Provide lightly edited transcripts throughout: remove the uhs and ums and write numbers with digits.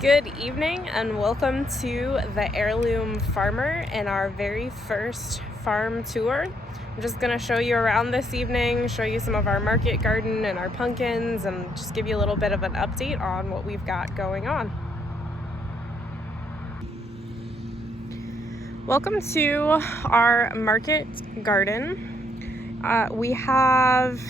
Good evening and welcome to the Heirloom Farmer and our very first farm tour. I'm just going to show you around this evening, show you some of our market garden and our pumpkins, and just give you a little bit of an update on what we've got going on. Welcome to our market garden. We have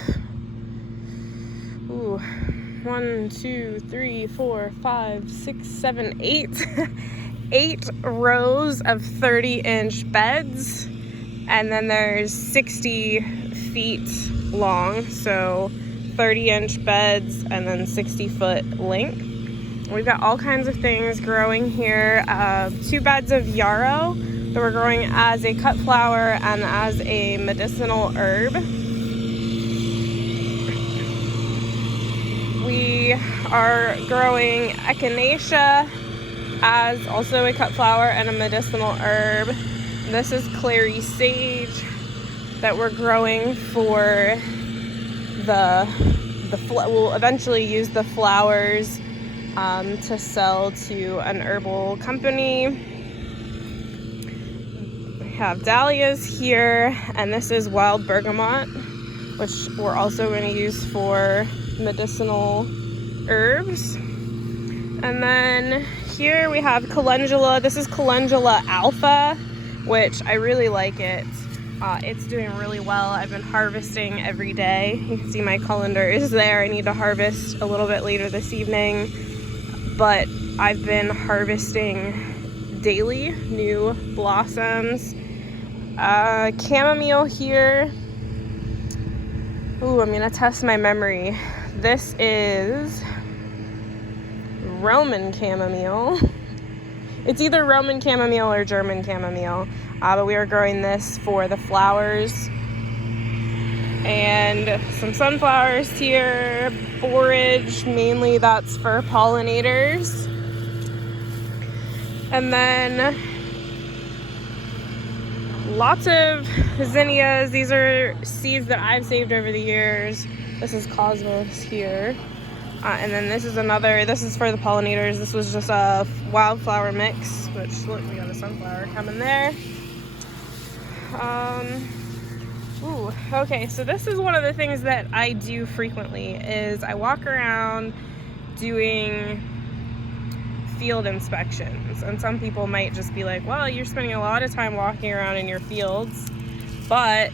1, 2, 3, 4, 5, 6, 7, 8 8 rows of 30-inch beds, and then there's 60 feet long, so 30-inch beds and then 60-foot length. We've got all kinds of things growing here. 2 beds of yarrow that we're growing as a cut flower and as a medicinal herb. We are growing echinacea as also a cut flower and a medicinal herb. This is clary sage that we're growing for we'll eventually use the flowers to sell to an herbal company. We have dahlias here, and this is wild bergamot, which we're also going to use for medicinal herbs. And then here we have calendula. This is calendula alpha, which I really like it. It's doing really well. I've been harvesting every day. You can see my colander is there. I need to harvest a little bit later this evening, but I've been harvesting daily new blossoms. Chamomile here. I'm gonna test my memory. This is Roman chamomile. It's either Roman chamomile or German chamomile, but we are growing this for the flowers. And some sunflowers here, forage, mainly that's for pollinators. And then lots of zinnias. These are seeds that I've saved over the years. This is cosmos here. And then this is for the pollinators. This was just a wildflower mix, which, look, we got a sunflower coming there. Okay, so this is one of the things that I do frequently, is I walk around doing field inspections. And some people might just be like, well, you're spending a lot of time walking around in your fields, but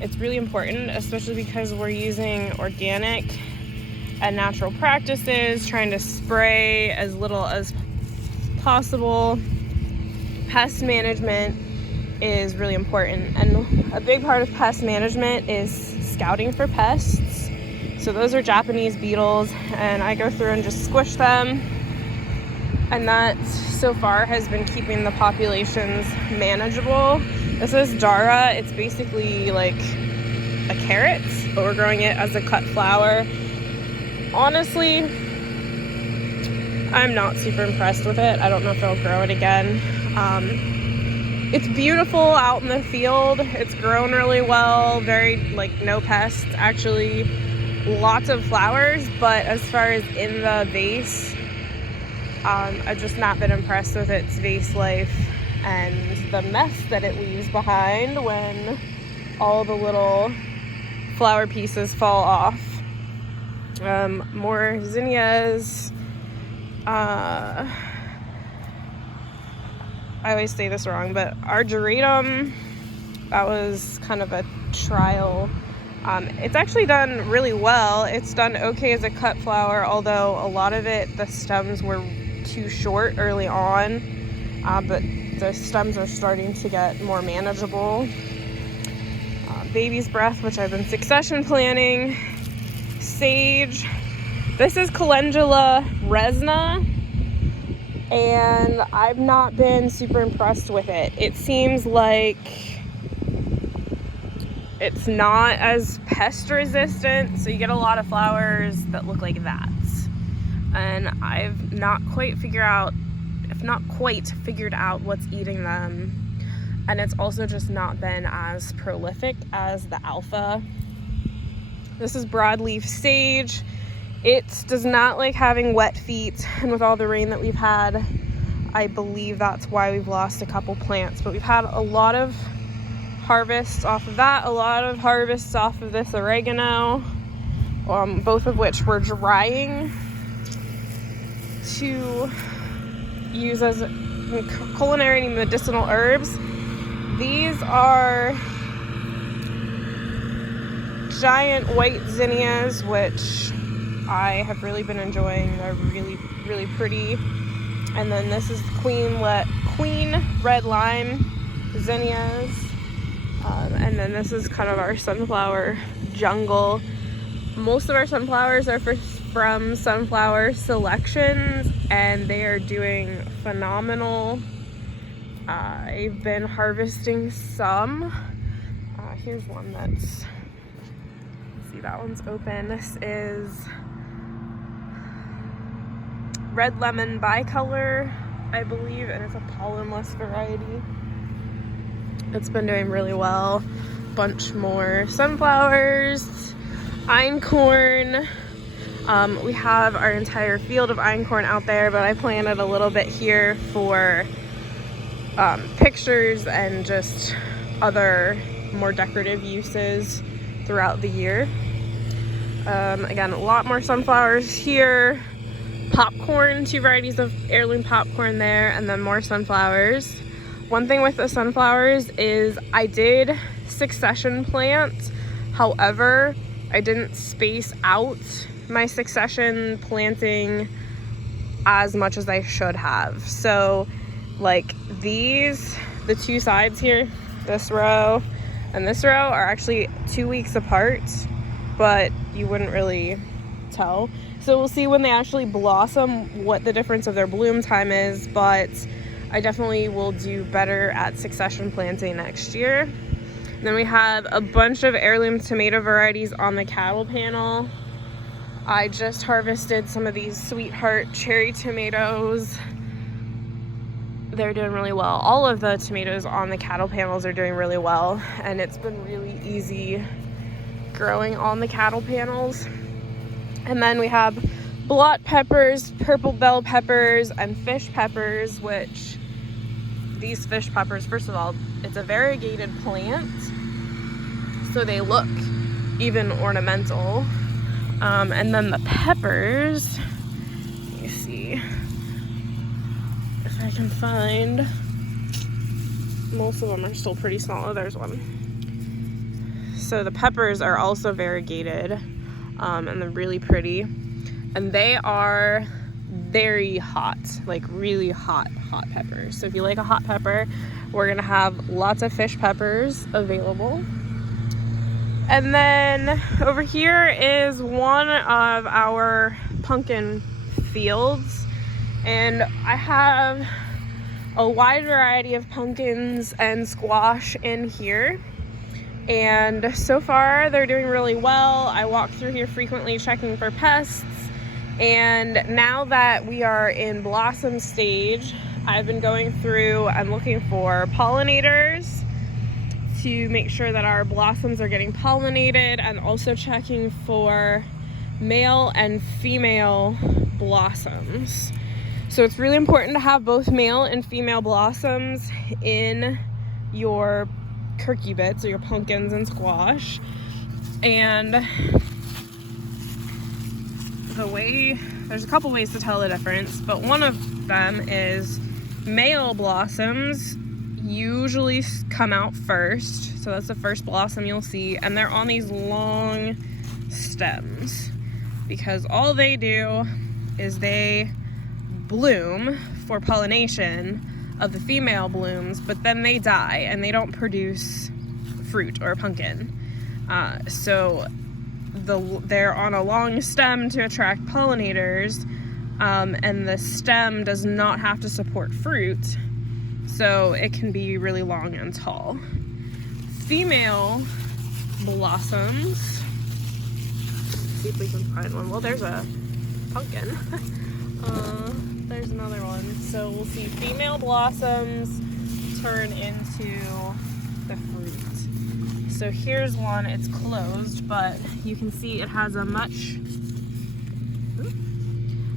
it's really important, especially because we're using organic and natural practices, trying to spray as little as possible. Pest management is really important, and a big part of pest management is scouting for pests. So those are Japanese beetles, and I go through and just squish them, and that so far has been keeping the populations manageable. This is Dara. It's basically like a carrot, but we're growing it as a cut flower. Honestly, I'm not super impressed with it. I don't know if I'll grow it again. It's beautiful out in the field. It's grown really well. Very, no pests, actually. Lots of flowers, but as far as in the vase, I've just not been impressed with its vase life and the mess that it leaves behind when all the little flower pieces fall off. More zinnias. I always say this wrong, but argyratum, that was kind of a trial. It's actually done really well. It's done okay as a cut flower, although a lot of it, the stems were too short early on, but the stems are starting to get more manageable. Baby's breath, which I've been succession planting. Sage. This is calendula resna, and I've not been super impressed with it. It seems like it's not as pest resistant, so you get a lot of flowers that look like that. And I've not quite figured out what's eating them. And it's also just not been as prolific as the alpha. This is broadleaf sage. It does not like having wet feet, and with all the rain that we've had, I believe that's why we've lost a couple plants. But we've had a lot of harvests off of that, a lot of harvests off of this oregano, both of which we're drying to use as culinary medicinal herbs. These are giant white zinnias, which I have really been enjoying. They're really, really pretty. And then this is Queen Red Lime zinnias. And then this is kind of our sunflower jungle. Most of our sunflowers are from Sunflower Selections, and they are doing phenomenal. I've been harvesting some. Here's one that's, see, that one's open. This is Red Lemon Bicolor, I believe, and it's a pollenless variety. It's been doing really well. Bunch more sunflowers, einkorn. We have our entire field of einkorn out there, but I planted a little bit here for pictures and just other more decorative uses throughout the year. Again, a lot more sunflowers here. Popcorn, 2 varieties of heirloom popcorn there, and then more sunflowers. One thing with the sunflowers is I did succession plant. However, I didn't space out my succession planting as much as I should have. So like these, the 2 sides here, this row and this row, are actually 2 weeks apart, but you wouldn't really tell. So we'll see when they actually blossom what the difference of their bloom time is, but I definitely will do better at succession planting next year. And then we have a bunch of heirloom tomato varieties on the cattle panel. I just harvested some of these Sweetheart cherry tomatoes. They're doing really well. All of the tomatoes on the cattle panels are doing really well, and it's been really easy growing on the cattle panels. And then we have blot peppers, purple bell peppers, and fish peppers, which these fish peppers, first of all, it's a variegated plant, so they look even ornamental. And then the peppers, let me see if I can find, most of them are still pretty small. Oh, there's one. So the peppers are also variegated, and they're really pretty, and they are very hot, like really hot peppers. So if you like a hot pepper, we're gonna have lots of fish peppers available. And then over here is one of our pumpkin fields, and I have a wide variety of pumpkins and squash in here. And so far they're doing really well. I walk through here frequently checking for pests, and now that we are in blossom stage, I've been going through and looking for pollinators to make sure that our blossoms are getting pollinated, and also checking for male and female blossoms. So it's really important to have both male and female blossoms in your cucurbits or your pumpkins and squash. And there's a couple ways to tell the difference, but one of them is male blossoms usually come out first. So that's the first blossom you'll see, and they're on these long stems because all they do is they bloom for pollination of the female blooms, but then they die and they don't produce fruit or pumpkin. So they're on a long stem to attract pollinators, and the stem does not have to support fruit, so it can be really long and tall. Female blossoms, let's see if we can find one. Well, there's a pumpkin. There's another one. So we'll see female blossoms turn into the fruit. So here's one. It's closed, but you can see it has a much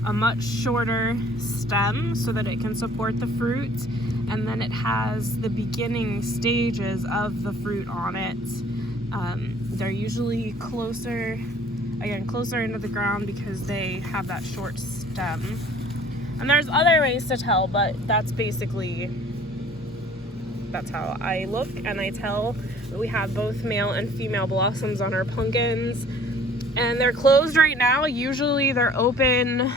a much shorter stem so that it can support the fruit, and then it has the beginning stages of the fruit on it. They're usually closer into the ground because they have that short stem. And there's other ways to tell, but that's how I look and I tell that we have both male and female blossoms on our pumpkins. And they're closed right now. Usually they're open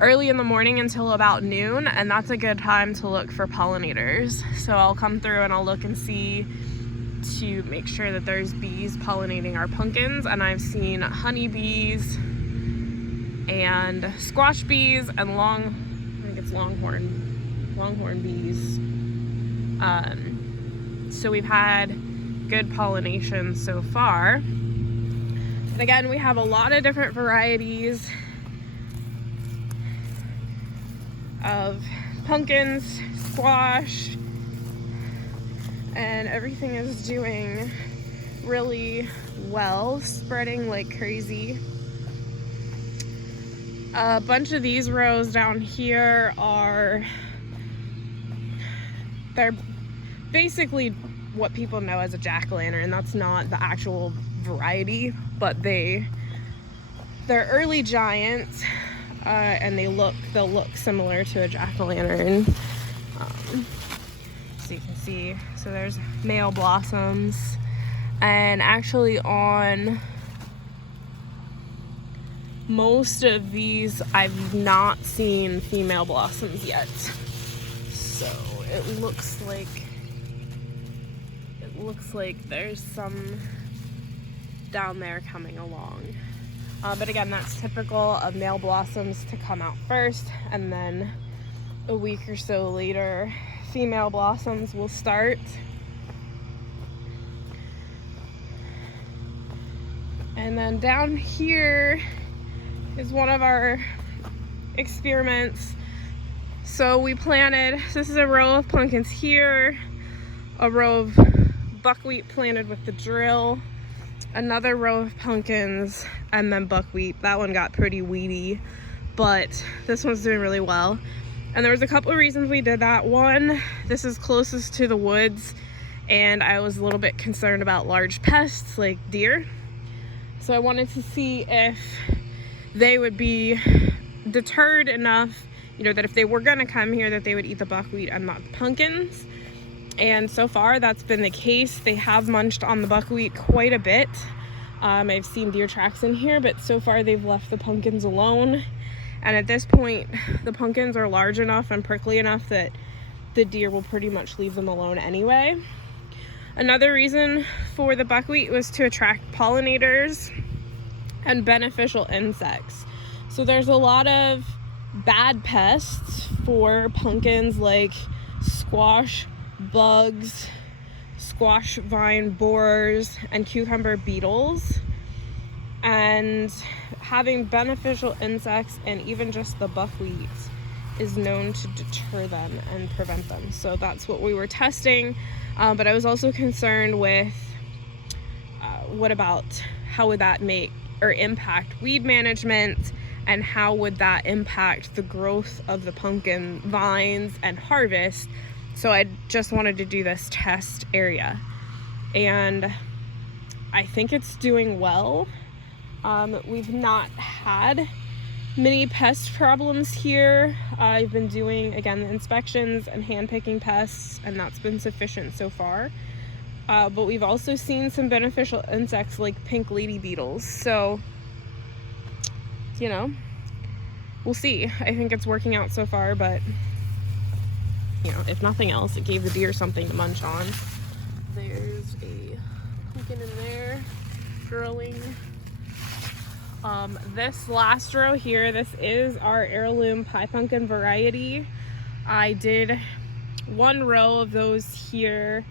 early in the morning until about noon, and that's a good time to look for pollinators. So I'll come through and I'll look and see to make sure that there's bees pollinating our pumpkins. And I've seen honeybees and squash bees and longhorn bees. So we've had good pollination so far. And again, we have a lot of different varieties of pumpkins, squash, and everything is doing really well, spreading like crazy. A bunch of these rows down here they're basically what people know as a jack-o'-lantern. That's not the actual variety, but they're early giants, and they'll look similar to a jack-o'-lantern. So you can see, so there's male blossoms, and actually on most of these I've not seen female blossoms yet. So it looks like there's some down there coming along. But again, that's typical of male blossoms to come out first, and then a week or so later, female blossoms will start. And then down here is one of our experiments. So we planted, this is a row of pumpkins here, a row of buckwheat planted with the drill, another row of pumpkins, and then buckwheat. That one got pretty weedy, but this one's doing really well. And there was a couple of reasons we did that. One, this is closest to the woods, and I was a little bit concerned about large pests like deer. So I wanted to see if they would be deterred enough, that if they were gonna come here, that they would eat the buckwheat and not the pumpkins. And so far that's been the case. They have munched on the buckwheat quite a bit. I've seen deer tracks in here, but so far they've left the pumpkins alone. And at this point, the pumpkins are large enough and prickly enough that the deer will pretty much leave them alone anyway. Another reason for the buckwheat was to attract pollinators and beneficial insects. So there's a lot of bad pests for pumpkins like squash bugs, squash vine borers, and cucumber beetles. And having beneficial insects and even just the buckwheat is known to deter them and prevent them. So that's what we were testing. But I was also concerned with how would that impact weed management, and how would that impact the growth of the pumpkin vines and harvest. So I just wanted to do this test area, and I think it's doing well. We've not had many pest problems here. I've been doing, again, the inspections and hand picking pests, and that's been sufficient so far. But we've also seen some beneficial insects like pink lady beetles. So, we'll see. I think it's working out so far, but if nothing else, it gave the deer something to munch on. There's a pumpkin in there growing. This last row here, this is our heirloom pie pumpkin variety. I did one row of those here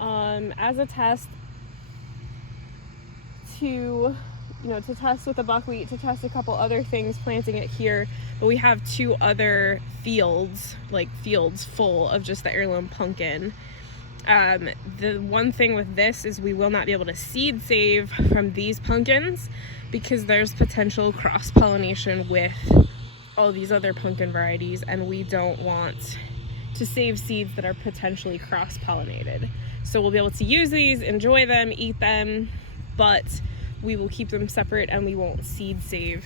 as a test to test with the buckwheat, to test a couple other things, planting it here. But we have two other fields full of just the heirloom pumpkin. The one thing with this is we will not be able to seed save from these pumpkins because there's potential cross-pollination with all these other pumpkin varieties, and we don't want to save seeds that are potentially cross-pollinated. So we'll be able to use these, enjoy them, eat them, but we will keep them separate and we won't seed save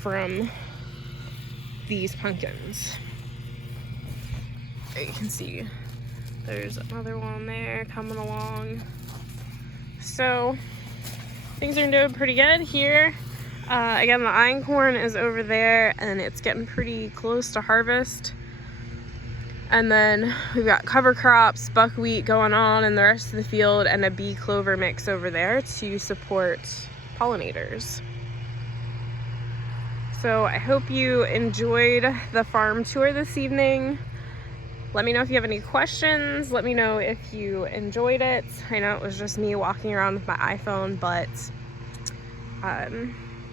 from these pumpkins. You can see there's another one there coming along. So things are doing pretty good here. Again, the einkorn is over there and it's getting pretty close to harvest. And then we've got cover crops, buckwheat going on in the rest of the field, and a bee clover mix over there to support pollinators. So I hope you enjoyed the farm tour this evening. Let me know if you have any questions. Let me know if you enjoyed it. I know it was just me walking around with my iPhone, but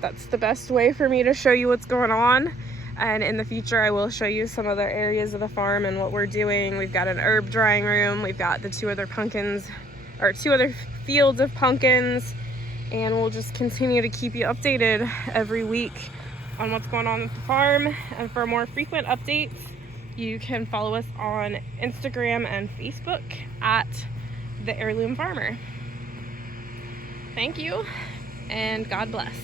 that's the best way for me to show you what's going on. And in the future, I will show you some other areas of the farm and what we're doing. We've got an herb drying room. We've got the two other fields of pumpkins. And we'll just continue to keep you updated every week on what's going on at the farm. And for more frequent updates, you can follow us on Instagram and Facebook at The Heirloom Farmer. Thank you, and God bless.